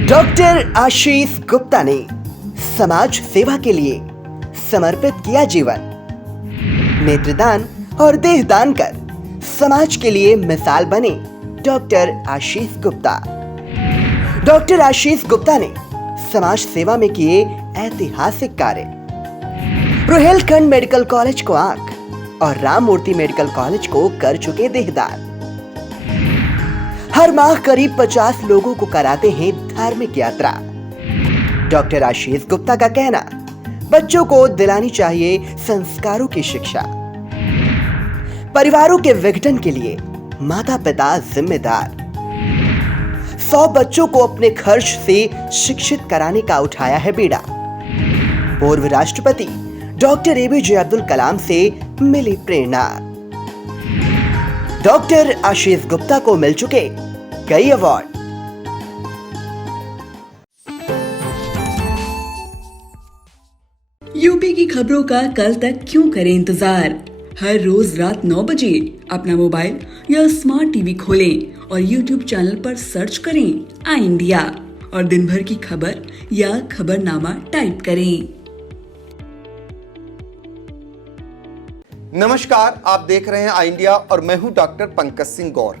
Doctor Ashish Gupta ने समाज सेवा के लिए समर्पित किया जीवन। नेत्रदान और देहदान कर समाज के लिए मिसाल बने डॉक्टर आशीष गुप्ता। डॉक्टर आशीष गुप्ता ने समाज सेवा में किए ऐतिहासिक कार्य। रोहेलखंड मेडिकल कॉलेज को आंख और राम मूर्ति मेडिकल कॉलेज को कर चुके देहदान। हर माह करीब 50 लोगों को कराते हैं धार्मिक यात्रा। डॉक्टर आशीष गुप्ता का कहना, बच्चों को दिलानी चाहिए संस्कारों की शिक्षा। परिवारों के विघटन के लिए माता पिता जिम्मेदार। 100 बच्चों को अपने खर्च से शिक्षित कराने का उठाया है बीड़ा। पूर्व राष्ट्रपति डॉक्टर एपीजे अब्दुल कलाम से मिली प्रेरणा। डॉक्टर आशीष गुप्ता को मिल चुके कई अवार्ड। यूपी की खबरों का कल तक क्यों करें इंतजार? हर रोज रात 9 बजे अपना मोबाइल या स्मार्ट टीवी खोलें और यूट्यूब चैनल पर सर्च करें आई इंडिया और दिन भर की खबर या खबरनामा टाइप करें। नमस्कार, आप देख रहे हैं आई इंडिया और मैं हूं डॉक्टर पंकज सिंह गौर।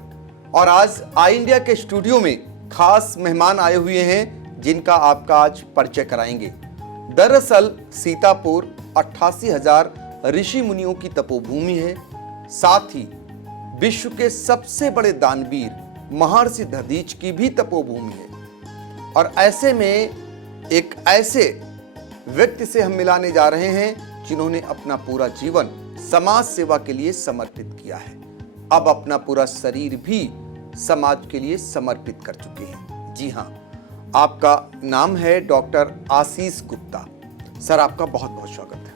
और आज आई इंडिया के स्टूडियो में खास मेहमान आए हुए हैं जिनका आपका आज परिचय कराएंगे। दरअसल सीतापुर 88,000 ऋषि मुनियों की तपोभूमि है। साथ ही विश्व के सबसे बड़े दानवीर महर्षि दधीच की भी तपोभूमि है। और ऐसे में एक ऐसे व्यक्ति से हम मिलाने जा रहे हैं जिन्होंने अपना पूरा जीवन समाज सेवा के लिए समर्पित किया है। अब अपना पूरा शरीर भी समाज के लिए समर्पित कर चुके हैं। जी हाँ, आपका नाम है डॉक्टर आशीष गुप्ता। सर, आपका बहुत बहुत स्वागत है।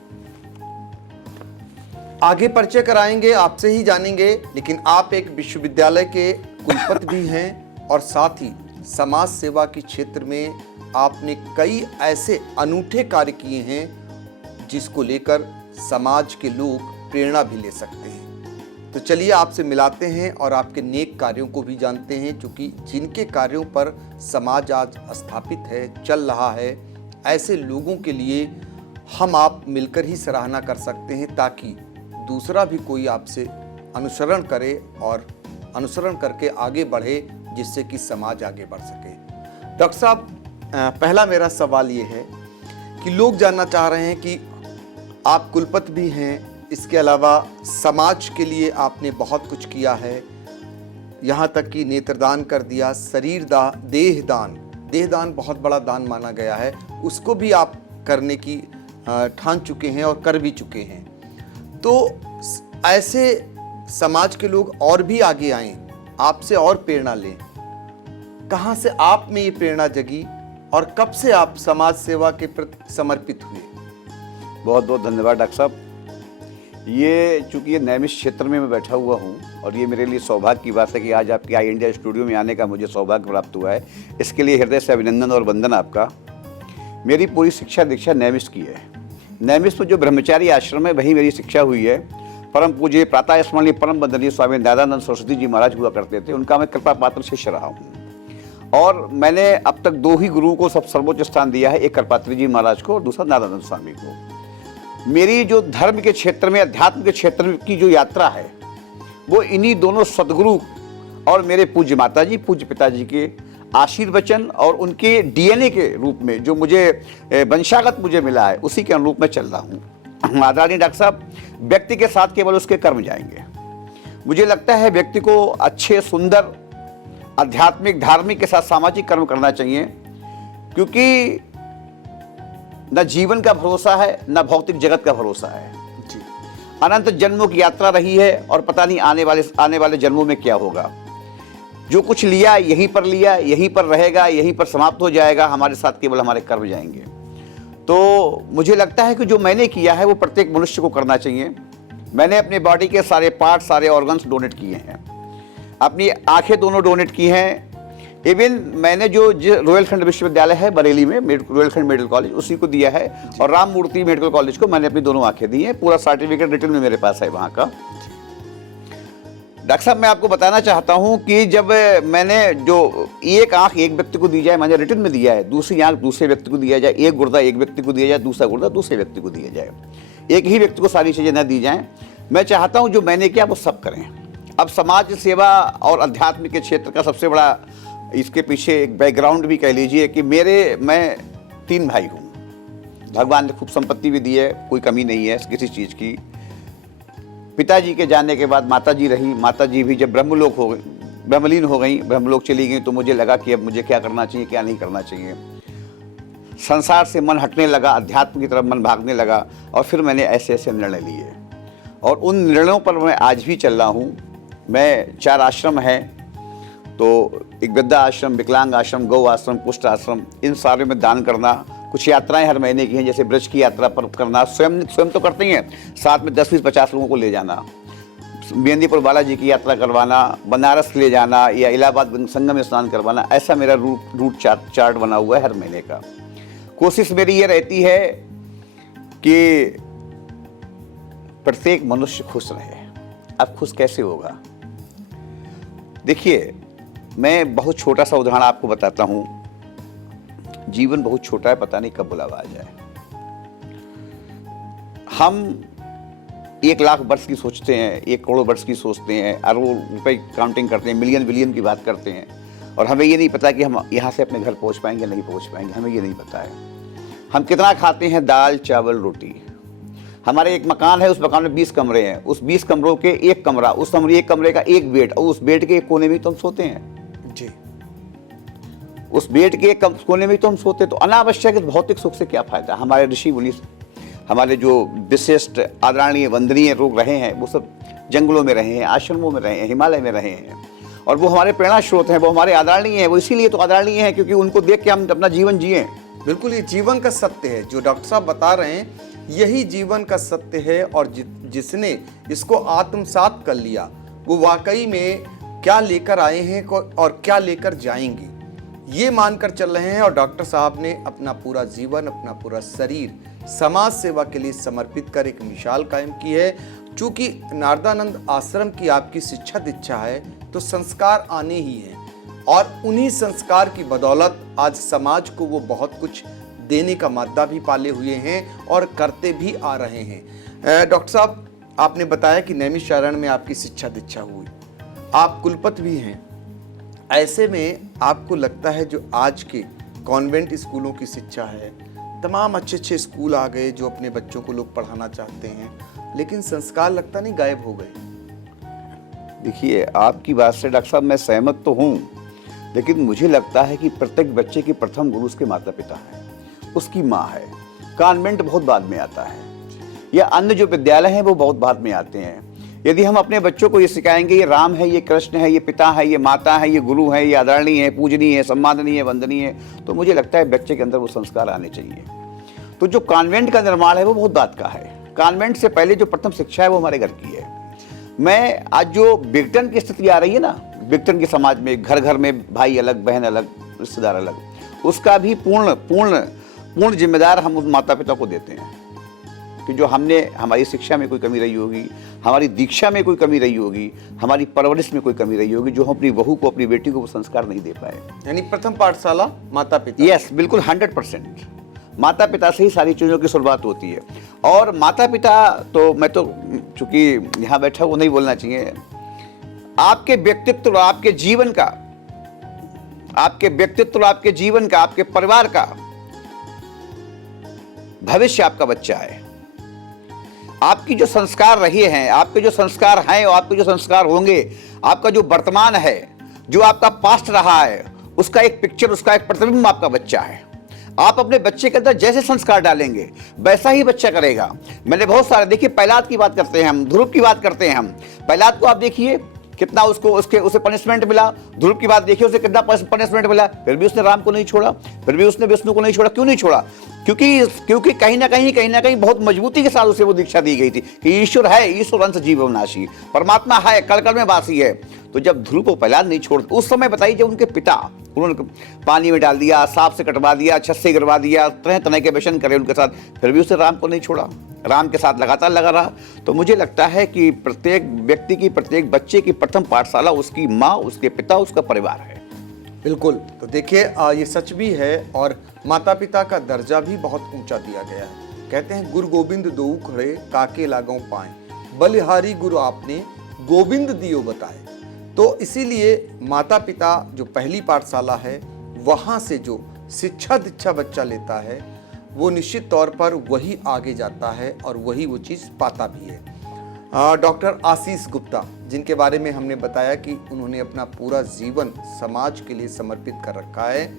आगे परिचय कराएंगे, आपसे ही जानेंगे, लेकिन आप एक विश्वविद्यालय के कुलपति भी हैं और साथ ही समाज सेवा के क्षेत्र में आपने कई ऐसे अनूठे कार्य किए हैं जिसको लेकर समाज के लोग प्रेरणा भी ले सकते हैं। तो चलिए आपसे मिलाते हैं और आपके नेक कार्यों को भी जानते हैं, क्योंकि जिनके कार्यों पर समाज आज स्थापित है, चल रहा है, ऐसे लोगों के लिए हम आप मिलकर ही सराहना कर सकते हैं ताकि दूसरा भी कोई आपसे अनुसरण करे और अनुसरण करके आगे बढ़े, जिससे कि समाज आगे बढ़ सके। डॉक्टर साहब, पहला मेरा सवाल ये है कि लोग जानना चाह रहे हैं कि आप कुलपति भी हैं, इसके अलावा समाज के लिए आपने बहुत कुछ किया है, यहाँ तक कि नेत्रदान कर दिया, देहदान बहुत बड़ा दान माना गया है, उसको भी आप करने की ठान चुके हैं और कर भी चुके हैं। तो ऐसे समाज के लोग और भी आगे आएं, आपसे और प्रेरणा लें। कहाँ से आप में ये प्रेरणा जगी और कब से आप समाज सेवा के प्रति समर्पित हुए? बहुत बहुत धन्यवाद डॉक्टर साहब। चूँकि ये नैमिष क्षेत्र में मैं बैठा हुआ हूँ और ये मेरे लिए सौभाग्य की बात है कि आज आपके आई इंडिया स्टूडियो में आने का मुझे सौभाग्य प्राप्त हुआ है। इसके लिए हृदय से अभिनंदन और वंदन आपका। मेरी पूरी शिक्षा दीक्षा नैमिष की है। नैमिष में जो ब्रह्मचारी आश्रम है वही मेरी शिक्षा हुई है। परम पूज्य प्रातः स्मरणीय परम वंदनीय स्वामी दयानंद सरस्वती जी महाराज हुआ करते थे, उनका मैं कृपा पात्र शिष्य रहा हूँ। और मैंने अब तक 2 ही गुरुओं को सर्वोच्च स्थान दिया है, एक कृपात्री जी महाराज को और दूसरा दयानंद स्वामी को। मेरी जो धर्म के क्षेत्र में, अध्यात्म के क्षेत्र में की जो यात्रा है वो इन्हीं दोनों सदगुरु और मेरे पूज्य माता जी, पूज्य पिताजी के आशीर्वचन और उनके डीएनए के रूप में जो मुझे वंशागत मुझे मिला है उसी के अनुरूप में चल रहा हूँ। आदरणीय डॉक्टर साहब, व्यक्ति के साथ केवल उसके कर्म जाएंगे। मुझे लगता है व्यक्ति को अच्छे, सुंदर, आध्यात्मिक, धार्मिक के साथ सामाजिक कर्म करना चाहिए, क्योंकि न जीवन का भरोसा है न भौतिक जगत का भरोसा है। जी। अनंत जन्मों की यात्रा रही है और पता नहीं आने वाले जन्मों में क्या होगा। जो कुछ लिया यहीं पर लिया, यहीं पर रहेगा, यहीं पर समाप्त हो जाएगा। हमारे साथ केवल हमारे कर्म जाएंगे। तो मुझे लगता है कि जो मैंने किया है वो प्रत्येक मनुष्य को करना चाहिए। मैंने अपने बॉडी के सारे पार्ट, सारे ऑर्गन्स डोनेट किए हैं। अपनी आंखें दोनों डोनेट की हैं। इवन मैंने जो रोहेलखंड विश्वविद्यालय है बरेली में, रोहेलखंड मेडिकल कॉलेज, उसी को दिया है। और राम मूर्ति मेडिकल कॉलेज को मैंने अपनी दोनों आंखें दी हैं। पूरा सर्टिफिकेट रिटर्न में मेरे पास है वहाँ का। डॉक्टर साहब, मैं आपको बताना चाहता हूं कि जब मैंने जो एक आंख एक व्यक्ति को दी जाए, मैंने रिटर्न में दिया है, दूसरी आंख दूसरे व्यक्ति को दिया जाए, एक गुर्दा एक व्यक्ति को दिया जाए, दूसरा गुर्दा दूसरे व्यक्ति को दिया जाए, एक ही व्यक्ति को सारी चीज़ें न दी जाएं। मैं चाहता हूं जो मैंने किया वो सब करें। अब समाज सेवा और अध्यात्म के क्षेत्र का सबसे बड़ा इसके पीछे एक बैकग्राउंड भी कह लीजिए कि मैं 3 भाई हूँ। भगवान ने खूब संपत्ति भी दी है, कोई कमी नहीं है किसी चीज़ की। पिताजी के जाने के बाद माताजी रही, माताजी भी जब ब्रह्मलीन हो गई, ब्रह्मलोक चली गई, तो मुझे लगा कि अब मुझे क्या करना चाहिए क्या नहीं करना चाहिए। संसार से मन हटने लगा, अध्यात्म की तरफ मन भागने लगा, और फिर मैंने ऐसे ऐसे निर्णय लिए, और उन निर्णयों पर मैं आज भी चल रहा हूँ। मैं 4 आश्रम हैं, तो एक वृद्धा आश्रम, विकलांग आश्रम, गौ आश्रम, कुष्ठ आश्रम, इन सारे में दान करना। कुछ यात्राएं हर महीने की हैं, जैसे ब्रज की यात्रा पर करना, स्वयं तो करते ही हैं, साथ में 10-20-50 लोगों को ले जाना, मेहंदीपुर बालाजी की यात्रा करवाना, बनारस ले जाना, या इलाहाबाद संगम में स्नान करवाना। ऐसा मेरा रूट चार्ट बना हुआ है हर महीने का। कोशिश मेरी ये रहती है कि प्रत्येक मनुष्य खुश रहे। अब खुश कैसे होगा? देखिए, मैं बहुत छोटा सा उदाहरण आपको बताता हूं। जीवन बहुत छोटा है, पता नहीं कब बुलावा आ जाए। हम 1 लाख वर्ष की सोचते हैं, 1 करोड़ वर्ष की सोचते हैं, अरबों रुपए काउंटिंग करते हैं, मिलियन बिलियन की बात करते हैं, और हमें ये नहीं पता कि हम यहाँ से अपने घर पहुँच पाएंगे नहीं पहुँच पाएंगे। हमें ये नहीं पता है हम कितना खाते हैं, दाल चावल रोटी। हमारे एक मकान है, उस मकान में 20 कमरे हैं, उस 20 कमरों के एक कमरा, उस एक कमरे का एक बेड, और उस बेड के एक कोने में तो हम सोते हैं जी। उस बेड के एक कोने में तो हम सोते। तो अनावश्यक भौतिक सुख से क्या फायदा? हमारे ऋषि मुनि, हमारे जो विशिष्ट आदरणीय वंदनीय लोग रहे हैं, वो सब जंगलों में रहे हैं, आश्रमों में रहे हैं, हिमालय में रहे हैं, और वो हमारे प्रेरणा स्रोत हैं, वो हमारे आदरणीय हैं। वो इसीलिए तो आदरणीय हैं क्योंकि उनको देख के हम अपना जीवन जिए। बिल्कुल, ये जीवन का सत्य है जो डॉक्टर साहब बता रहे हैं, यही जीवन का सत्य है। और जिसने इसको आत्मसात कर लिया, वो वाकई में क्या लेकर आए हैं और क्या लेकर जाएंगे, ये मानकर चल रहे हैं। और डॉक्टर साहब ने अपना पूरा जीवन, अपना पूरा शरीर समाज सेवा के लिए समर्पित कर एक मिसाल कायम की है। चूंकि नारदानंद आश्रम की आपकी शिक्षा दीक्षा है, तो संस्कार आने ही हैं, और उन्हीं संस्कार की बदौलत आज समाज को वो बहुत कुछ देने का मादा भी पाले हुए हैं और करते भी आ रहे हैं। डॉक्टर साहब, आपने बताया कि नैमिषारण्य में आपकी शिक्षा दीक्षा हुई, आप कुलपति भी हैं। ऐसे में आपको लगता है जो आज के कॉन्वेंट स्कूलों की शिक्षा है, तमाम अच्छे अच्छे स्कूल आ गए जो अपने बच्चों को लोग पढ़ाना चाहते हैं, लेकिन संस्कार लगता नहीं गायब हो गए। देखिए, आपकी बात से डॉक्टर साहब मैं सहमत तो हूँ, लेकिन मुझे लगता है कि प्रत्येक बच्चे की प्रथम गुरु उसके माता पिता हैं, उसकी माँ है। कॉन्वेंट बहुत बाद में आता है, या अन्य जो विद्यालय हैं वो बहुत बाद में आते हैं। यदि हम अपने बच्चों को ये सिखाएंगे ये राम है, ये कृष्ण है, ये पिता है, ये माता है, ये गुरु है, ये आदरणीय है, पूजनीय है, सम्माननीय है, वंदनीय है, तो मुझे लगता है बच्चे के अंदर वो संस्कार आने चाहिए। तो जो कॉन्वेंट का निर्माण है वो बहुत बात का है। कॉन्वेंट से पहले जो प्रथम शिक्षा है वो हमारे घर की है। मैं आज जो विघटन की स्थिति आ रही है ना, विघटन के समाज में, घर घर में भाई अलग, बहन अलग, रिश्तेदार अलग, उसका भी पूर्ण जिम्मेदार हम उस माता पिता को देते हैं कि जो हमारी शिक्षा में कोई कमी रही होगी, हमारी दीक्षा में कोई कमी रही होगी, हमारी परवरिश में कोई कमी रही होगी, जो हम अपनी बहू को, अपनी बेटी को वो संस्कार नहीं दे पाए। यानी प्रथम पाठशाला माता पिता। यस, बिल्कुल 100%। माता पिता से ही सारी चीज़ों की शुरुआत होती है। और माता पिता तो मैं तो चूंकि यहाँ बैठा वो नहीं बोलना चाहिए, आपके व्यक्तित्व, आपके जीवन का, आपके व्यक्तित्व, आपके जीवन का, आपके परिवार का भविष्य आपका बच्चा है। आपकी जो संस्कार रहे हैं, आपके जो संस्कार हैं और आपके जो संस्कार होंगे, आपका जो वर्तमान है, जो आपका पास्ट रहा है, उसका एक पिक्चर, उसका एक प्रतिबिंब आपका बच्चा है। आप अपने बच्चे के अंदर जैसे संस्कार डालेंगे वैसा ही बच्चा करेगा। मैंने बहुत सारे, देखिए प्रहलाद की बात करते हैं हम, ध्रुव की बात करते हैं हम। प्रहलाद को आप देखिए कितना उसे पनिशमेंट मिला, ध्रुव की बात देखिए उसे कितना पनिशमेंट मिला, फिर भी उसने राम को नहीं छोड़ा, फिर भी उसने विष्णु को नहीं छोड़ा। क्यों नहीं छोड़ा? क्योंकि कहीं ना कहीं बहुत मजबूती के साथ उसे वो दीक्षा दी गई थी कि ईश्वर है, ईश्वर अंश जीवनाशी, परमात्मा है, कण कण में वासी है। तो जब ध्रुव को प्रहलाद नहीं छोड़, उस समय बताइए जब उनके पिता उन्होंने पानी में डाल दिया, सांप से कटवा दिया, छत से गिरवा दिया, तरह तरह के व्यसन करे उनके साथ, फिर भी उसने राम को नहीं छोड़ा, राम के साथ लगातार लगा रहा। तो मुझे लगता है कि प्रत्येक व्यक्ति की, प्रत्येक बच्चे की प्रथम पाठशाला उसकी माँ, उसके पिता, उसका परिवार है। बिल्कुल। तो देखिए ये सच भी है और माता पिता का दर्जा भी बहुत ऊंचा दिया गया है। कहते हैं गुरु गोविंद दोऊ खड़े काके लागों पाए, बलिहारी गुरु आपने गोविंद दियो बताए। तो इसीलिए माता पिता जो पहली पाठशाला है, वहाँ से जो शिक्षा दीक्षा बच्चा लेता है, वो निश्चित तौर पर वही आगे जाता है और वही वो चीज़ पाता भी है। डॉक्टर आशीष गुप्ता, जिनके बारे में हमने बताया कि उन्होंने अपना पूरा जीवन समाज के लिए समर्पित कर रखा है।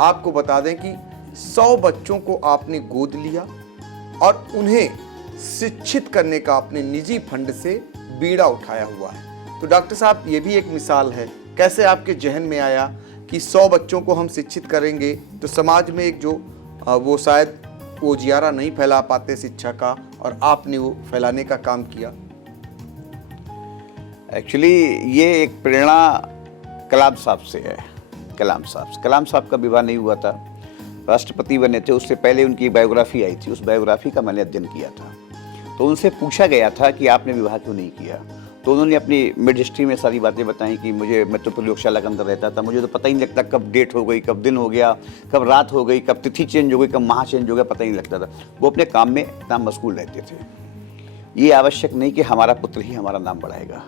आपको बता दें कि 100 बच्चों को आपने गोद लिया और उन्हें शिक्षित करने का अपने निजी फंड से बीड़ा उठाया हुआ है। तो डॉक्टर साहब, ये भी एक मिसाल है। कैसे आपके जहन में आया कि 100 बच्चों को हम शिक्षित करेंगे तो समाज में एक जो वो शायद वो जियारा नहीं फैला पाते शिक्षा का, और आपने वो फैलाने का काम किया? एक्चुअली ये एक प्रेरणा कलाम साहब से है। कलाम साहब का विवाह नहीं हुआ था, राष्ट्रपति बने थे, उससे पहले उनकी बायोग्राफी आई थी, उस बायोग्राफी का मैंने अध्ययन किया था। तो उनसे पूछा गया था कि आपने विवाह क्यों नहीं किया, तो उन्होंने अपनी मिड हिस्ट्री में सारी बातें बताई कि मैं तो प्रयोगशाला के अंदर रहता था, मुझे तो पता ही नहीं लगता कब डेट हो गई, कब दिन हो गया, कब रात हो गई, कब तिथि चेंज हो गई, कब माह चेंज हो गया, पता ही नहीं लगता था। वो अपने काम में इतना मशगूल रहते थे। ये आवश्यक नहीं कि हमारा पुत्र ही हमारा नाम बढ़ाएगा।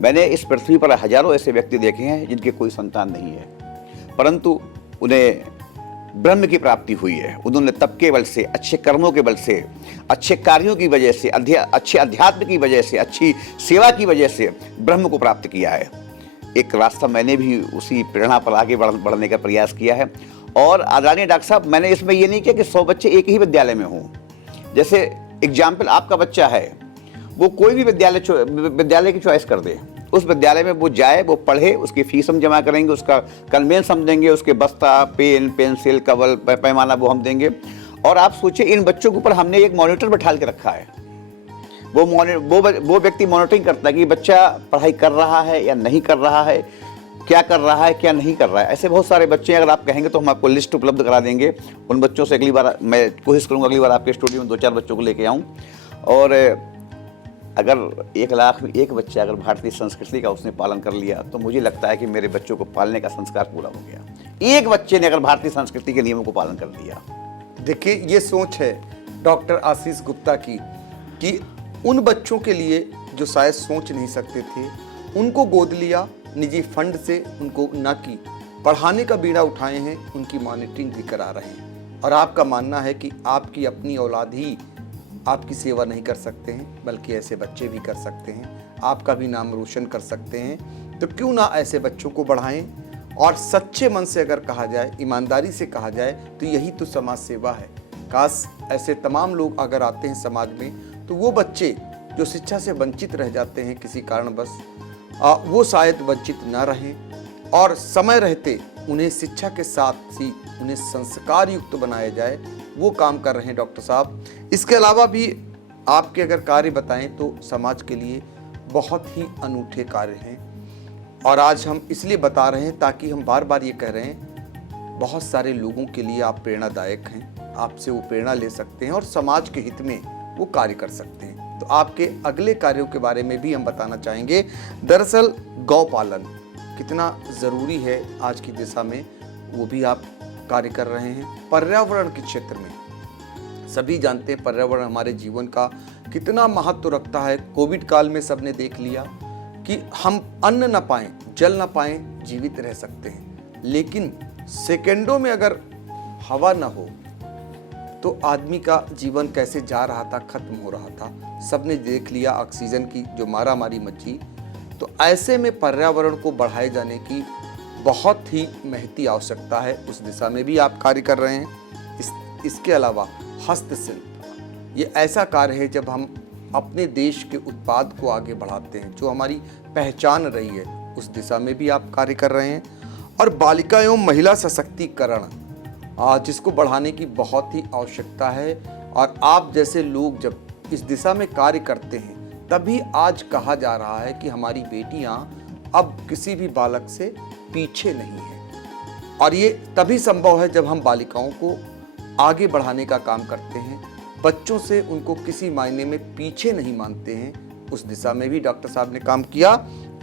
मैंने इस पृथ्वी पर हजारों ऐसे व्यक्ति देखे हैं जिनके कोई संतान नहीं है, परंतु उन्हें ब्रह्म की प्राप्ति हुई है। उन्होंने तप के बल से, अच्छे कर्मों के बल से, अच्छे कार्यों की वजह से, अच्छे अध्यात्म की वजह से, अच्छी सेवा की वजह से ब्रह्म को प्राप्त किया है। एक रास्ता मैंने भी उसी प्रेरणा पर आगे बढ़ने का प्रयास किया है। और आदरणीय डॉक्टर साहब, मैंने इसमें ये नहीं किया कि 100 बच्चे एक ही विद्यालय में हों। जैसे एग्जाम्पल, आपका बच्चा है, वो कोई भी विद्यालय की चॉइस कर दे, उस विद्यालय में वो जाए, वो पढ़े, उसकी फीस हम जमा करेंगे, उसका कन्वेंस हम देंगे, उसके बस्ता, पेन, पेंसिल, कवल, पैमाना वो हम देंगे। और आप सोचिए, इन बच्चों के ऊपर हमने एक मॉनिटर बैठा के रखा है। वो व्यक्ति मॉनिटरिंग करता है कि बच्चा पढ़ाई कर रहा है या नहीं कर रहा है, क्या कर रहा है, क्या नहीं कर रहा है। ऐसे बहुत सारे बच्चे, अगर आप कहेंगे तो हम आपको लिस्ट उपलब्ध करा देंगे उन बच्चों से। अगली बार मैं कोशिश करूँगा, अगली बार आपके स्टूडियो में 2-4 बच्चों को लेके आऊँ। और अगर 1 लाख में एक बच्चा अगर भारतीय संस्कृति का उसने पालन कर लिया, तो मुझे लगता है कि मेरे बच्चों को पालने का संस्कार पूरा हो गया। एक बच्चे ने अगर भारतीय संस्कृति के नियमों को पालन कर लिया। देखिए, ये सोच है डॉक्टर आशीष गुप्ता की कि उन बच्चों के लिए जो शायद सोच नहीं सकते थे, उनको गोद लिया निजी फंड से, उनको ना कि पढ़ाने का बीड़ा उठाए हैं, उनकी मॉनिटरिंग भी करा रहे हैं। और आपका मानना है कि आपकी अपनी औलाद ही आपकी सेवा नहीं कर सकते हैं, बल्कि ऐसे बच्चे भी कर सकते हैं, आपका भी नाम रोशन कर सकते हैं। तो क्यों ना ऐसे बच्चों को बढ़ाएं। और सच्चे मन से अगर कहा जाए, ईमानदारी से कहा जाए, तो यही तो समाज सेवा है। काश ऐसे तमाम लोग अगर आते हैं समाज में, तो वो बच्चे जो शिक्षा से वंचित रह जाते हैं किसी कारणवश, वो शायद वंचित ना रहें और समय रहते उन्हें शिक्षा के साथ ही उन्हें संस्कार युक्त बनाया जाए, वो काम कर रहे हैं डॉक्टर साहब। इसके अलावा भी आपके अगर कार्य बताएं तो समाज के लिए बहुत ही अनूठे कार्य हैं। और आज हम इसलिए बता रहे हैं ताकि हम बार बार ये कह रहे हैं, बहुत सारे लोगों के लिए आप प्रेरणादायक हैं, आपसे वो प्रेरणा ले सकते हैं और समाज के हित में वो कार्य कर सकते हैं। तो आपके अगले कार्यों के बारे में भी हम बताना चाहेंगे। दरअसल गौ पालन कितना ज़रूरी है आज की दिशा में, वो भी आप कार्य कर रहे हैं। पर्यावरण के क्षेत्र में सभी जानते हैं पर्यावरण हमारे जीवन का कितना महत्व रखता है। कोविड काल में सबने देख लिया कि हम अन्न न पाएं, जल न पाएं, जीवित रह सकते हैं, लेकिन सेकंडों में अगर हवा न हो तो आदमी का जीवन कैसे जा रहा था, खत्म हो रहा था। सबने देख लिया ऑक्सीजन की जो मारामारी मची। तो ऐसे में पर्यावरण को बढ़ाए जाने की बहुत ही महती आवश्यकता है, उस दिशा में भी आप कार्य कर रहे हैं। इसके अलावा हस्तशिल्प, ये ऐसा कार्य है जब हम अपने देश के उत्पाद को आगे बढ़ाते हैं, जो हमारी पहचान रही है, उस दिशा में भी आप कार्य कर रहे हैं। और बालिका एवं महिला सशक्तिकरण, जिसको बढ़ाने की बहुत ही आवश्यकता है। और आप जैसे लोग जब इस दिशा में कार्य करते हैं, तभी आज कहा जा रहा है कि हमारी बेटियां अब किसी भी बालक से पीछे नहीं है। और ये तभी संभव है जब हम बालिकाओं को आगे बढ़ाने का काम करते हैं, बच्चों से उनको किसी मायने में पीछे नहीं मानते हैं। उस दिशा में भी डॉक्टर साहब ने काम किया।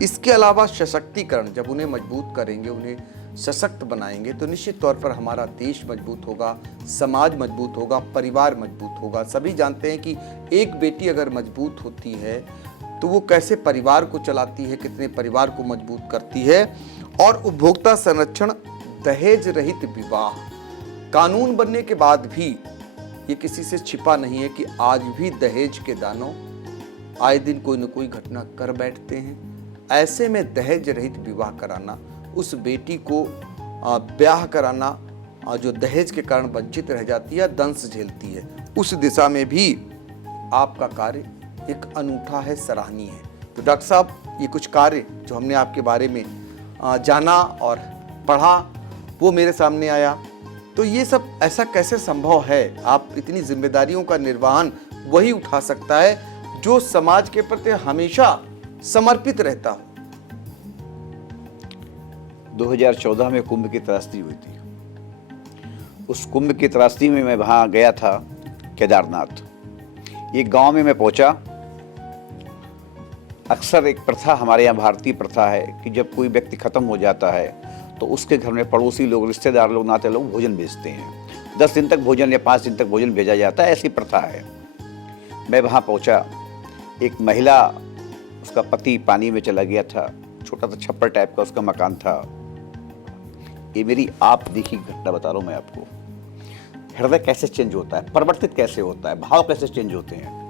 इसके अलावा सशक्तिकरण, जब उन्हें मजबूत करेंगे, उन्हें सशक्त बनाएंगे, तो निश्चित तौर पर हमारा देश मजबूत होगा, समाज मजबूत होगा, परिवार मजबूत होगा। सभी जानते हैं कि एक बेटी अगर मजबूत होती है तो वो कैसे परिवार को चलाती है, कितने परिवार को मजबूत करती है। और उपभोक्ता संरक्षण, दहेज रहित विवाह कानून बनने के बाद भी ये किसी से छिपा नहीं है कि आज भी दहेज के दानों आए दिन कोई न कोई घटना कर बैठते हैं। ऐसे में दहेज रहित विवाह कराना, उस बेटी को ब्याह कराना जो दहेज के कारण वंचित रह जाती है, दंश झेलती है, उस दिशा में भी आपका कार्य एक अनूठा है, सराहनीय है। तो डॉक्टर साहब, ये कुछ कार्य जो हमने आपके बारे में जाना और पढ़ा, वो मेरे सामने आया। तो ये सब ऐसा कैसे संभव है? आप इतनी जिम्मेदारियों का निर्वहन वही उठा सकता है जो समाज के प्रति हमेशा समर्पित रहता हो। 2014 में कुंभ की त्रासदी हुई थी। उस कुंभ की त्रासदी में मैं वहाँ गया था, केदारनाथ। एक गांव में मैं पहुंचा। अक्सर एक प्रथा हमारे यहाँ, भारतीय प्रथा है कि जब कोई व्यक्ति खत्म हो जाता है तो उसके घर में पड़ोसी लोग, रिश्तेदार लोग, नाते लोग भोजन भेजते हैं। 10 दिन तक भोजन या 5 दिन तक भोजन भेजा जाता है, ऐसी प्रथा है। मैं वहाँ पहुँचा। एक महिला, उसका पति पानी में चला गया था, छोटा सा छप्पर टाइप का उसका मकान था। ये मेरी आप देखी घटना बता रहा हूँ मैं आपको। हृदय कैसे चेंज होता है, परिवर्तित कैसे होता है, भाव कैसे चेंज होते हैं।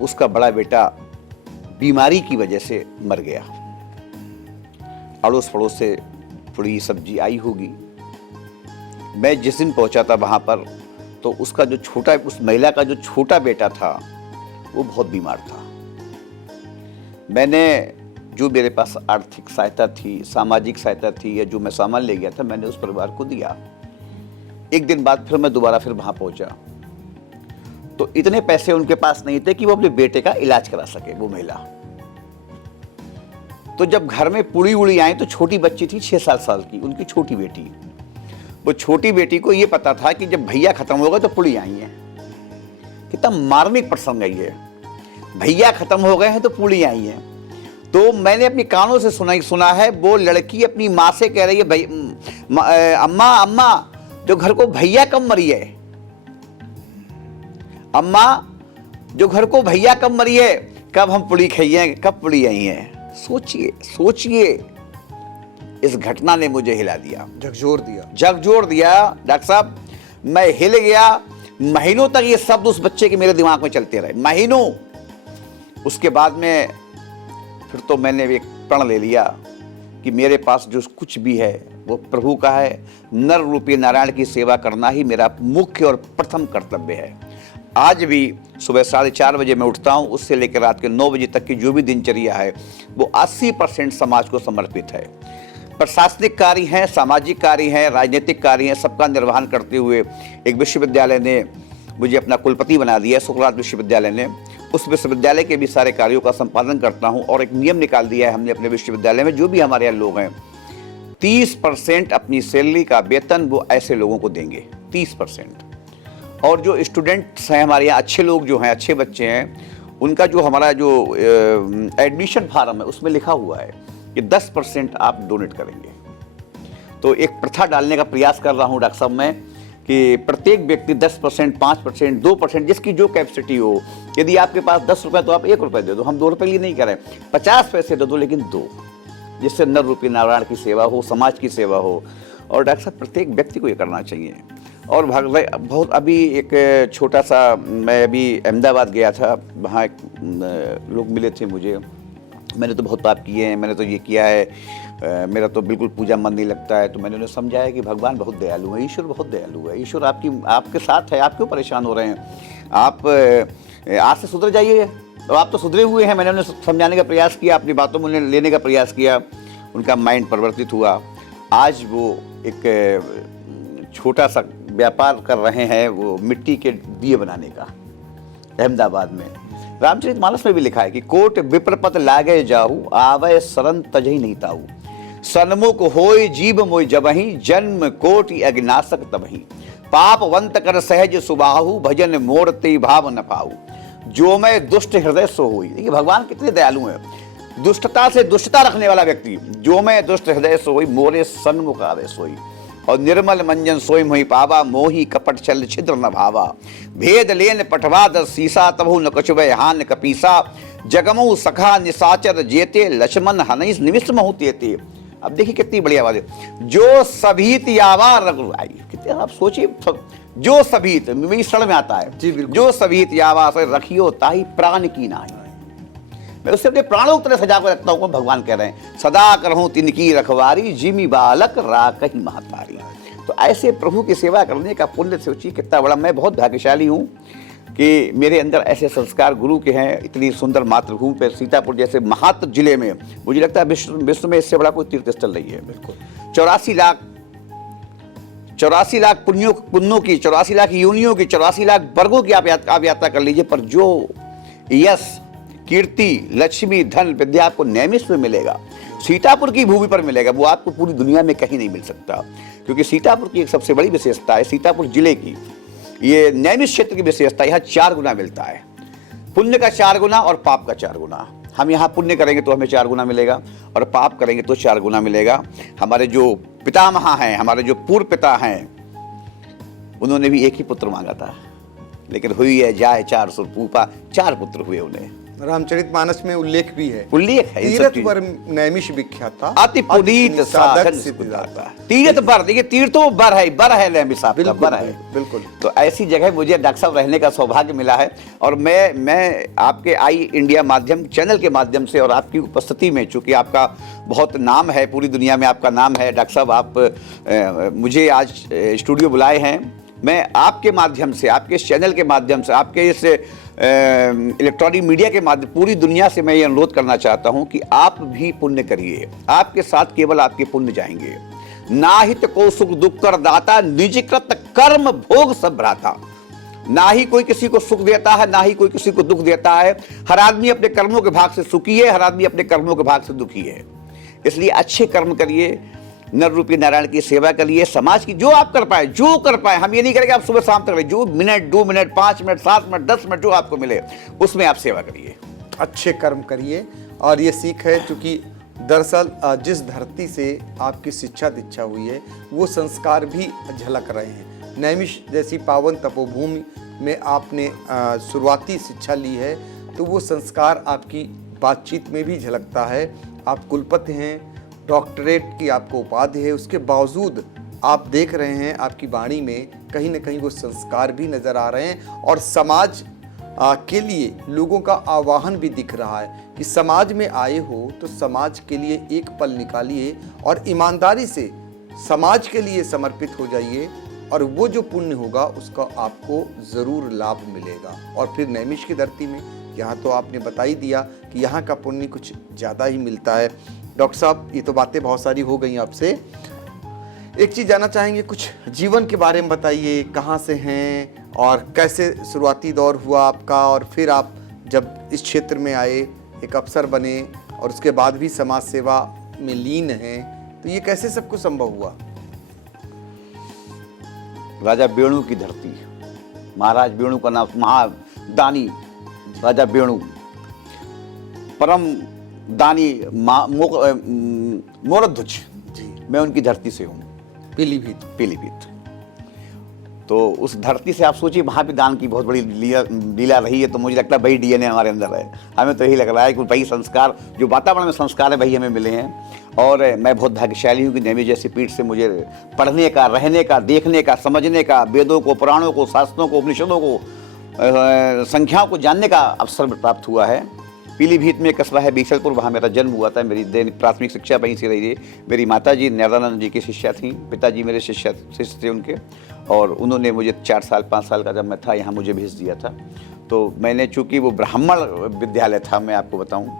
उसका बड़ा बेटा बीमारी की वजह से मर गया। अड़ोस पड़ोस से थोड़ी सब्जी आई होगी। मैं जिस दिन पहुंचा था वहां पर, तो उसका जो छोटा, उस महिला का जो छोटा बेटा था वो बहुत बीमार था। मैंने जो मेरे पास आर्थिक सहायता थी, सामाजिक सहायता थी, या जो मैं सामान ले गया था, मैंने उस परिवार को दिया। एक दिन बाद फिर मैं दोबारा वहां पहुंचा, तो इतने पैसे उनके पास नहीं थे कि वो अपने बेटे का इलाज करा सके, वो महिला। तो जब घर में पूड़ी उड़ी आई तो छोटी बच्ची थी 6-7 साल की, उनकी छोटी बेटी। वो छोटी बेटी को ये पता था कि जब भैया खत्म हो गए तो पुड़ी आई है। कितना मार्मिक प्रसंग है ये, भैया खत्म हो गए हैं तो पुड़ी आई है। तो मैंने अपनी कानों से सुना है, वो लड़की अपनी माँ से कह रही है, अम्मा अम्मा जो घर को भैया कब मरी है, अम्मा जो घर को भैया कब मरी है, कब हम पुड़ी खाइए, कब पुड़ी आई है। सोचिए, इस घटना ने मुझे हिला दिया, झकझोर दिया डॉक्टर साहब। मैं हिल गया। महीनों तक ये शब्द उस बच्चे के मेरे दिमाग में चलते रहे, महीनों। उसके बाद में फिर तो मैंने एक प्रण ले लिया कि मेरे पास जो कुछ भी है वो प्रभु का है। नर रूपी नारायण की सेवा करना ही मेरा मुख्य और प्रथम कर्तव्य है। आज भी सुबह 4:30 बजे मैं उठता हूँ, उससे लेकर रात के 9 बजे तक की जो भी दिनचर्या है वो 80% समाज को समर्पित है। प्रशासनिक कार्य हैं, सामाजिक कार्य हैं, राजनीतिक कार्य हैं, सबका निर्वहन करते हुए एक विश्वविद्यालय ने मुझे अपना कुलपति बना दिया, सुकरात विश्वविद्यालय ने। उस विश्वविद्यालय के भी सारे कार्यों का संपादन करता हूँ। और एक नियम निकाल दिया है हमने अपने विश्वविद्यालय में, जो भी हमारे यहाँ लोग हैं 30% अपनी सैलरी का वेतन वो ऐसे लोगों को देंगे, 30%। और जो स्टूडेंट्स हैं हमारे यहाँ, अच्छे लोग जो हैं, अच्छे बच्चे हैं, उनका जो हमारा जो एडमिशन फार्म है उसमें लिखा हुआ है कि 10% आप डोनेट करेंगे। तो एक प्रथा डालने का प्रयास कर रहा हूँ डॉक्टर साहब मैं, कि प्रत्येक व्यक्ति 10%, 5%, 2%, जिसकी जो कैपेसिटी हो। यदि आपके पास 10 रुपये तो आप 1 रुपये दे दो, हम 2 रुपये लिए नहीं करें, 50 पैसे दे दो, लेकिन 2, जिससे नर रूपी नारायण की सेवा हो, समाज की सेवा हो। और डॉक्टर साहब प्रत्येक व्यक्ति को ये करना चाहिए। और बहुत अभी एक छोटा सा, मैं अभी अहमदाबाद गया था, वहाँ एक लोग मिले थे मुझे। मैंने तो बहुत पाप किए हैं, मैंने तो ये किया है, मेरा तो बिल्कुल पूजा मन नहीं लगता है। तो मैंने उन्हें समझाया कि भगवान बहुत दयालु है, ईश्वर बहुत दयालु है, ईश्वर आपके साथ है, आप क्यों परेशान हो रहे हैं, आप आज से सुधर जाइए। तो आप तो सुधरे हुए हैं। मैंने उन्हें समझाने का प्रयास किया, अपनी बातों में उन्हें लेने का प्रयास किया, उनका माइंड परिवर्तित हुआ। आज वो एक छोटा सा व्यापार कर रहे हैं, वो मिट्टी के दिए बनाने का, अहमदाबाद में। रामचरितमानस में भी लिखा है कि कोट विप्रपत लागे जाहू, आवे शरण तजही नहीं ताऊ। सन्मुख होय जीव मोय जबहि, जन्म कोटि अज्ञासक तबहि। पापवंत कर सहज सुबाहु, भजन मोर ते भाव न पाऊ। जो मैं दुष्ट हृदय सो होई। देखिए भगवान कितने दयालु हैं। दुष्टता से दुष्टता रखने वाला व्यक्ति, जो मैं दुष्ट हृदय सो होई, मोरे सन्मुख आवे सोई। और निर्मल मंजन सोई मोहि पावा, मोही कपट छल छिद्र न भावा। भेद लेन पठवा दस सीसा, तबहु न कछुबै हान कपीसा। जगमु सखा निसाचर जेते, लक्ष्मण हनई निमिष महु तेते। अब देखिए कितनी बढ़िया बात है। जो सभीत यावा रघुराई, कितने आप सोचिए, जो सभीत मेरी शरण में आता है, जी बिल्कुल। जो सभीत यावा से रखियो ताही प्राण की नाई। मैं उससे अपने प्राणों की तरह सजा कर रखता हूँ। भगवान कह रहे हैं सदा करहूं तिनकी रखवारी, जिमी बालक राकहि महतारी। तो ऐसे प्रभु की सेवा करने का पुण्य सोचिए कितना बड़ा। मैं बहुत भाग्यशाली हूँ कि मेरे अंदर ऐसे संस्कार गुरु के हैं। इतनी सुंदर मातृभूमि पे सीतापुर जैसे महात्म जिले में, मुझे लगता है विश्व में इससे बड़ा कोई तीर्थ स्थल नहीं है। बिल्कुल 84 लाख पुण्यों की, 84 लाख योनियों की, 84 लाख वर्गों की आप यात्रा कर लीजिए, पर जो यश कीर्ति लक्ष्मी धन विद्या आपको नैमिष में मिलेगा, सीतापुर की भूमि पर मिलेगा, वो आपको पूरी दुनिया में कहीं नहीं मिल सकता। क्योंकि सीतापुर की एक सबसे बड़ी विशेषता है, सीतापुर जिले की ये नैमिष क्षेत्र की विशेषता, यहाँ 4 गुना मिलता है। पुण्य का 4 गुना और पाप का 4 गुना। हम यहाँ पुण्य करेंगे तो हमें 4 गुना मिलेगा और पाप करेंगे तो 4 गुना मिलेगा। हमारे जो पितामह हैं, हमारे जो पूर्व पिता हैं, उन्होंने भी एक ही पुत्र मांगा था, लेकिन हुई है जाए 4 सुर पूपा, 4 पुत्र हुए उन्हें। रामचरितमानस में उल्लेख भी है, उल्लेख है तीरथ वर नैमिष विख्यात था, अति पुनीत साधन सिद्धाता। तीर्थ बर, देखिए तीर्थों बर है नैमिष आपका बर है। बिल्कुल। तो ऐसी जगह मुझे डॉक्टर साहब रहने का सौभाग्य मिला है। और मैं आपके आई इंडिया माध्यम चैनल के माध्यम से और आपकी उपस्थिति में, चूंकि आपका बहुत नाम है, पूरी दुनिया में आपका नाम है डॉक्टर साहब, आप मुझे आज स्टूडियो बुलाए हैं। मैं आपके माध्यम से, आपके इस चैनल के माध्यम से, आपके इस इलेक्ट्रॉनिक मीडिया के माध्यम पूरी दुनिया से मैं ये अनुरोध करना चाहता हूं कि आप भी पुण्य करिए। आपके साथ केवल आपके पुण्य जाएंगे। नाहित को सुख दुख कर दाता, निजकृत कर्म भोग सब भ्राता। ना ही कोई किसी को सुख देता है, ना ही कोई किसी को दुख देता है। हर आदमी अपने कर्मों के भाग से सुखी है, हर आदमी अपने कर्मों के भाग से दुखी है। इसलिए अच्छे कर्म करिए, नर रूपी नारायण की सेवा करिए, समाज की जो आप कर पाए, जो कर पाए। हम ये नहीं करेंगे आप सुबह शाम तक, जो minute 2 minute 5 minute 7 minute 10 minute जो आपको मिले उसमें आप सेवा करिए, अच्छे कर्म करिए। और ये सीख है, चूंकि दरअसल जिस धरती से आपकी शिक्षा दीक्षा हुई है वो संस्कार भी झलक रहे हैं। नैमिष जैसी पावन तपोभूमि में आपने शुरुआती शिक्षा ली है, तो वो संस्कार आपकी बातचीत में भी झलकता है। आप कुलपति हैं, डॉक्टरेट की आपको उपाधि है, उसके बावजूद आप देख रहे हैं आपकी वाणी में कहीं ना कहीं वो संस्कार भी नज़र आ रहे हैं। और समाज के लिए लोगों का आह्वान भी दिख रहा है कि समाज में आए हो तो समाज के लिए एक पल निकालिए और ईमानदारी से समाज के लिए समर्पित हो जाइए, और वो जो पुण्य होगा उसका आपको ज़रूर लाभ मिलेगा। और फिर नैमिष की धरती में, यहाँ तो आपने बता ही दिया कि यहाँ का पुण्य कुछ ज़्यादा ही मिलता है। डॉक्टर साहब, ये तो बातें बहुत सारी हो गई आपसे, एक चीज़ जानना चाहेंगे, कुछ जीवन के बारे में बताइए। कहाँ से हैं और कैसे शुरुआती दौर हुआ आपका, और फिर आप जब इस क्षेत्र में आए, एक अफसर बने और उसके बाद भी समाज सेवा में लीन हैं, तो ये कैसे सब कुछ संभव हुआ? राजा वेणु की धरती, महाराज वेणु का नाम, महादानी राजा वेणु, परम दानी मोरध्वज, मैं उनकी धरती से हूँ, पीलीभीत। तो उस धरती से आप सोचिए, वहाँ भी दान की बहुत बड़ी लीला रही है। तो मुझे लगता है वही डीएनए हमारे अंदर है। हमें तो यही लग रहा है कि वही संस्कार, जो वातावरण में संस्कार है, वही हमें मिले हैं। और मैं बहुत भाग्यशाली हूँ कि नैमिष जैसी पीठ से मुझे पढ़ने का, रहने का, देखने का, समझने का, वेदों को, पुराणों को, शास्त्रों को, उपनिषदों को, संख्याओं को जानने का अवसर प्राप्त हुआ है। पीलीभीत में कस्बा है बीसलपुर, वहाँ मेरा जन्म हुआ था। मेरी प्राथमिक शिक्षा वहीं से रही है। मेरी माता जी नारायणानंद जी की शिष्या थी, पिताजी मेरे शिष्य थे उनके, और उन्होंने मुझे 4 साल 5 साल का जब मैं था यहाँ मुझे भेज दिया था। तो मैंने, चूँकि वो ब्राह्मण विद्यालय था, मैं आपको बताऊँ,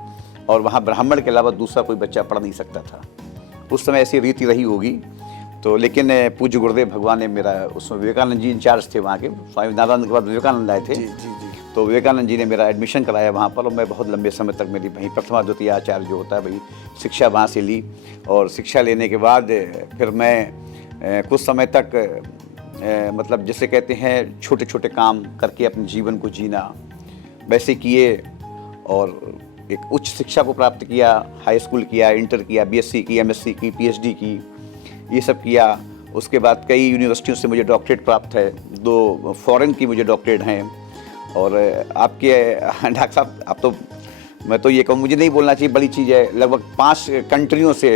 और वहाँ ब्राह्मण के अलावा दूसरा कोई बच्चा पढ़ नहीं सकता था। उस समय ऐसी रीति रही होगी। तो लेकिन पूज्य गुरुदेव भगवान ने मेरा, उसमें विवेकानंद जी इंचार्ज थे वहाँ के, स्वामी नारायण के बाद विवेकानंद आए थे। जी। तो विवेकानंद जी ने मेरा एडमिशन कराया वहाँ पर, और मैं बहुत लंबे समय तक मेरी वहीं प्रथमा द्वितीय आचार्य जो होता है भाई शिक्षा वहाँ से ली। और शिक्षा लेने के बाद फिर मैं कुछ समय तक मतलब जिसे कहते हैं छोटे छोटे काम करके अपने जीवन को जीना वैसे किए, और एक उच्च शिक्षा को प्राप्त किया, हाई स्कूल किया, इंटर किया, बीएससी की, एमएससी की, पीएचडी की, ये सब किया। उसके बाद कई यूनिवर्सिटियों से मुझे डॉक्टरेट प्राप्त है, 2 फॉरेन की मुझे डॉक्टरेट हैं। और आपके डॉक्टर साहब, आप तो मैं तो ये कहूँ, मुझे नहीं बोलना चाहिए, बड़ी चीज़ है, लगभग 5 कंट्रियों से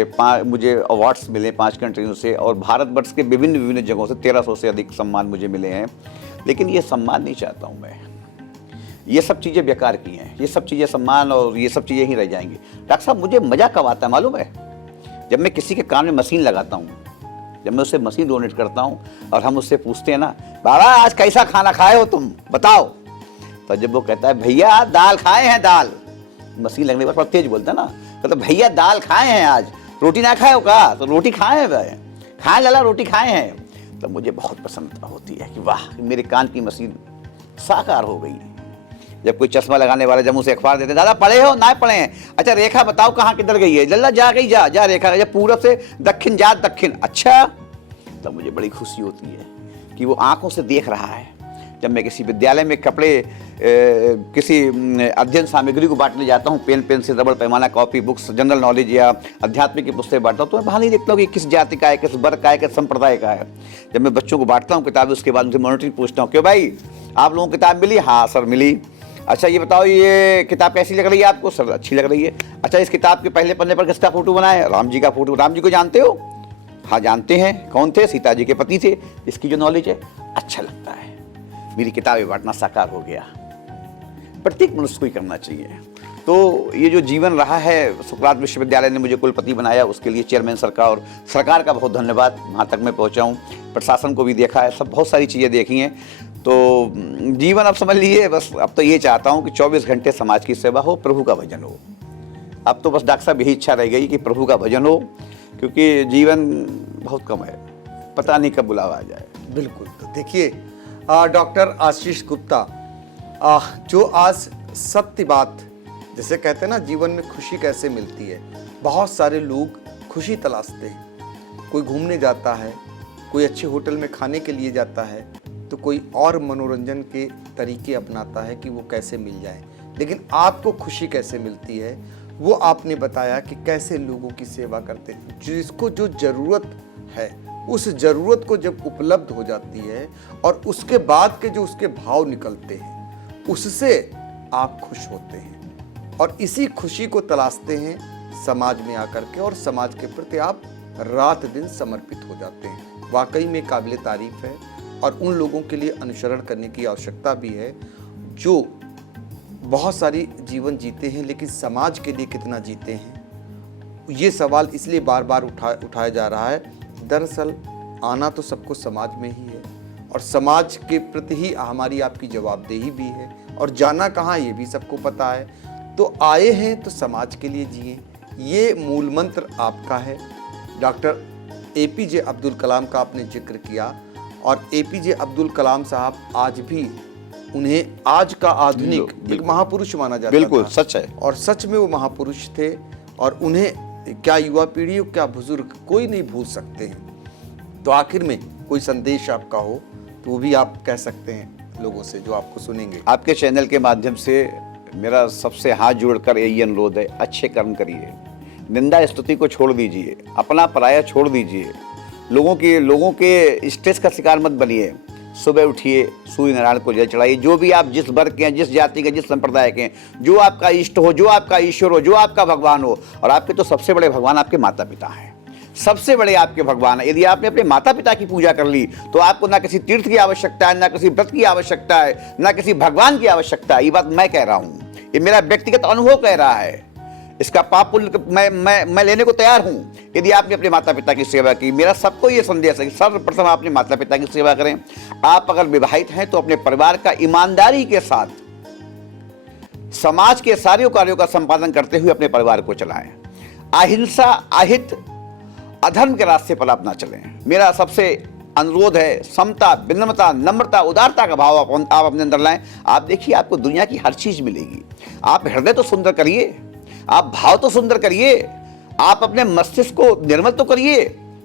मुझे अवार्ड्स मिले, 5 कंट्रियों से, और भारतवर्ष के विभिन्न विभिन्न जगहों से 1300 से अधिक सम्मान मुझे मिले हैं। लेकिन ये सम्मान नहीं चाहता हूँ मैं, ये सब चीज़ें बेकार की हैं, ये सब चीज़ें सम्मान और ये सब चीज़ें ही रह जाएंगी। डॉक्टर साहब, मुझे मज़ा कब आता है मालूम है? जब मैं किसी के कान में मशीन लगाता हूँ, जब मैं उससे मशीन डोनेट करता हूँ और हम उससे पूछते हैं ना, बाबा आज कैसा खाना खाए हो तुम बताओ, तो जब वो कहता है भैया दाल खाए हैं, दाल, मशीन लगने के बाद तेज बोलता है ना, कहता भैया दाल खाए हैं, आज रोटी ना खाए हो का, तो रोटी खाए हैं भाई, खाए लाला रोटी खाए हैं, तो मुझे बहुत प्रसन्नता होती है कि वाह मेरे कान की मशीन साकार हो गई। जब कोई चश्मा लगाने वाला जब उसे अखबार देते हैं, दादा पढ़े हो ना पढ़े हैं, अच्छा रेखा बताओ कहाँ किधर गई है, जल्ला जा गई, जा रेखा, जब पूरब से दक्षिण जा दक्षिण, अच्छा, तब मुझे बड़ी खुशी होती है कि वो आंखों से देख रहा है। जब मैं किसी विद्यालय में कपड़े किसी अध्ययन सामग्री को बांटने जाता हूँ, पेन पेंसिल रबड़ पैमाना कॉपी बुक्स जनरल नॉलेज या अध्यात्मिक की पुस्तकें बांटता हूँ, तो मैं बाहर नहीं देखता हूँ कि किस जाति का है, किस वर्ग का है, किस संप्रदाय का है। जब मैं बच्चों को बांटता हूँ किताबें, उसके बाद उनसे मॉनिटरिंग पूछता हूँ, क्यों भाई आप लोगों को किताब मिली? हाँ सर मिली। अच्छा ये बताओ ये किताब कैसी लग रही है आपको? सर अच्छी लग रही है। अच्छा इस किताब के पहले पन्ने पर किसका फोटो बना है? राम जी का फोटो। राम जी को जानते हो? हाँ जानते हैं। कौन थे? सीता जी के पति थे। इसकी जो नॉलेज है अच्छा लगता है। मेरी किताबें बांटना साकार हो गया। प्रत्येक मनुष्य को ही करना चाहिए। तो ये जो जीवन रहा है, सुकरात विश्वविद्यालय ने मुझे कुलपति बनाया, उसके लिए चेयरमैन सरकार और सरकार का बहुत धन्यवाद, वहाँ तक मैं पहुँचा हूँ। प्रशासन को भी देखा है, सब बहुत सारी चीज़ें देखी हैं। तो जीवन अब समझ लीजिए, बस अब तो ये चाहता हूँ कि 24 घंटे समाज की सेवा हो, प्रभु का भजन हो। अब तो बस डॉक्टर साहब यही इच्छा रह गई कि प्रभु का भजन हो, क्योंकि जीवन बहुत कम है, पता नहीं कब बुलावा आ जाए। बिल्कुल। तो देखिए डॉक्टर आशीष गुप्ता, जो आज सत्य बात, जैसे कहते हैं ना जीवन में खुशी कैसे मिलती है, बहुत सारे लोग खुशी तलाशते हैं। कोई घूमने जाता है, कोई अच्छे होटल में खाने के लिए जाता है, तो कोई और मनोरंजन के तरीके अपनाता है कि वो कैसे मिल जाए। लेकिन आपको खुशी कैसे मिलती है वो आपने बताया कि कैसे लोगों की सेवा करते हैं। जिसको जो ज़रूरत है उस ज़रूरत को जब उपलब्ध हो जाती है और उसके बाद के जो उसके भाव निकलते हैं उससे आप खुश होते हैं और इसी खुशी को तलाशते हैं समाज में आकर के, और समाज के प्रति आप रात दिन समर्पित हो जाते हैं। वाकई में काबिल तारीफ है और उन लोगों के लिए अनुसरण करने की आवश्यकता भी है जो बहुत सारी जीवन जीते हैं लेकिन समाज के लिए कितना जीते हैं। ये सवाल इसलिए बार बार उठाया जा रहा है। दरअसल आना तो सबको समाज में ही है और समाज के प्रति ही हमारी आपकी जवाबदेही भी है, और जाना कहाँ ये भी सबको पता है। तो आए हैं तो समाज के लिए जिए, ये मूल मंत्र आपका है। डॉक्टर APJ अब्दुल कलाम का आपने जिक्र किया और APJ अब्दुल कलाम साहब आज भी, उन्हें आज का आधुनिक एक महापुरुष माना जाता है। बिल्कुल सच है, और सच में वो महापुरुष थे और उन्हें क्या युवा पीढ़ी क्या बुजुर्ग कोई नहीं भूल सकते हैं। तो आखिर में कोई संदेश आपका हो तो वो भी आप कह सकते हैं लोगों से जो आपको सुनेंगे। आपके चैनल के माध्यम से मेरा सबसे हाथ जोड़कर यही अनुरोध है, अच्छे कर्म करिए, निंदा स्तुति को छोड़ दीजिए, अपना पराया छोड़ दीजिए, लोगों के स्ट्रेस का शिकार मत बनिए। सुबह उठिए, सूर्य नारायण को जल चढ़ाइए। जो भी आप जिस वर्ग के हैं, जिस जाति के, जिस संप्रदाय के हैं, जो आपका इष्ट हो, जो आपका ईश्वर हो, जो आपका भगवान हो, और आपके तो सबसे बड़े भगवान आपके माता पिता हैं, सबसे बड़े आपके भगवान है। यदि आपने अपने माता पिता की पूजा कर ली तो आपको ना किसी तीर्थ की आवश्यकता है, ना किसी व्रत की आवश्यकता है, ना किसी भगवान की आवश्यकता है। ये बात मैं कह रहा हूँ, ये मेरा व्यक्तिगत अनुभव कह रहा है। इसका पाप पुण्य मैं लेने को तैयार हूँ यदि आपने अपने माता पिता की सेवा की। मेरा सबको ये संदेश है कि सर्वप्रथम अपने माता पिता की सेवा करें। आप अगर विवाहित हैं तो अपने परिवार का ईमानदारी के साथ समाज के सारे कार्यों का संपादन करते हुए अपने परिवार को चलाएं। अहिंसा, अहित, अधर्म के रास्ते पर आप ना चलें। मेरा सबसे अनुरोध है, समता, विनम्रता, नम्रता, उदारता का भाव आप अपने अंदर लाएं। आप देखिए, आपको दुनिया की हर चीज मिलेगी। आप हृदय तो सुंदर करिए, आप भाव तो सुंदर करिए, आप अपने मस्तिष्क को निर्मल तो करिए,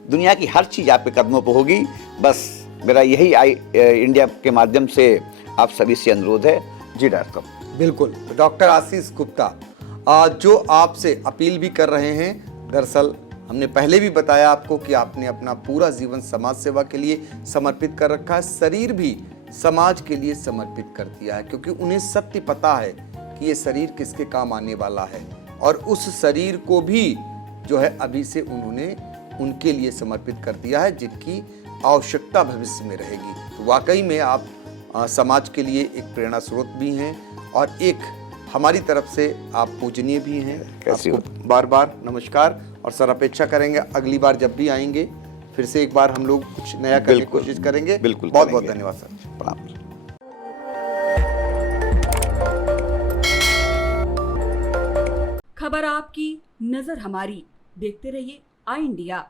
दुनिया की हर चीज आपके कदमों पर होगी। बस मेरा यही इंडिया के माध्यम से आप सभी से अनुरोध है। जी डॉक्टर साहब। बिल्कुल। डॉक्टर आशीष गुप्ता जो आपसे अपील भी कर रहे हैं, दरअसल हमने पहले भी बताया आपको कि आपने अपना पूरा जीवन समाज सेवा के लिए समर्पित कर रखा है, शरीर भी समाज के लिए समर्पित कर दिया है, क्योंकि उन्हें सत्य पता है कि ये शरीर किसके काम आने वाला है, और उस शरीर को भी जो है अभी से उन्होंने उनके लिए समर्पित कर दिया है, जिनकी आवश्यकता भविष्य में रहेगी। तो वाकई में आप समाज के लिए एक प्रेरणा स्रोत भी हैं, और एक हमारी तरफ से आप पूजनीय भी हैं। आपको बार बार नमस्कार, और सर अपेक्षा करेंगे अगली बार जब भी आएंगे फिर से एक बार हम लोग कुछ नया करने की कोशिश करेंगे। बिल्कुल, बहुत बहुत धन्यवाद सर। प्रणाम। खबर आपकी, नजर हमारी। देखते रहिए आई इंडिया।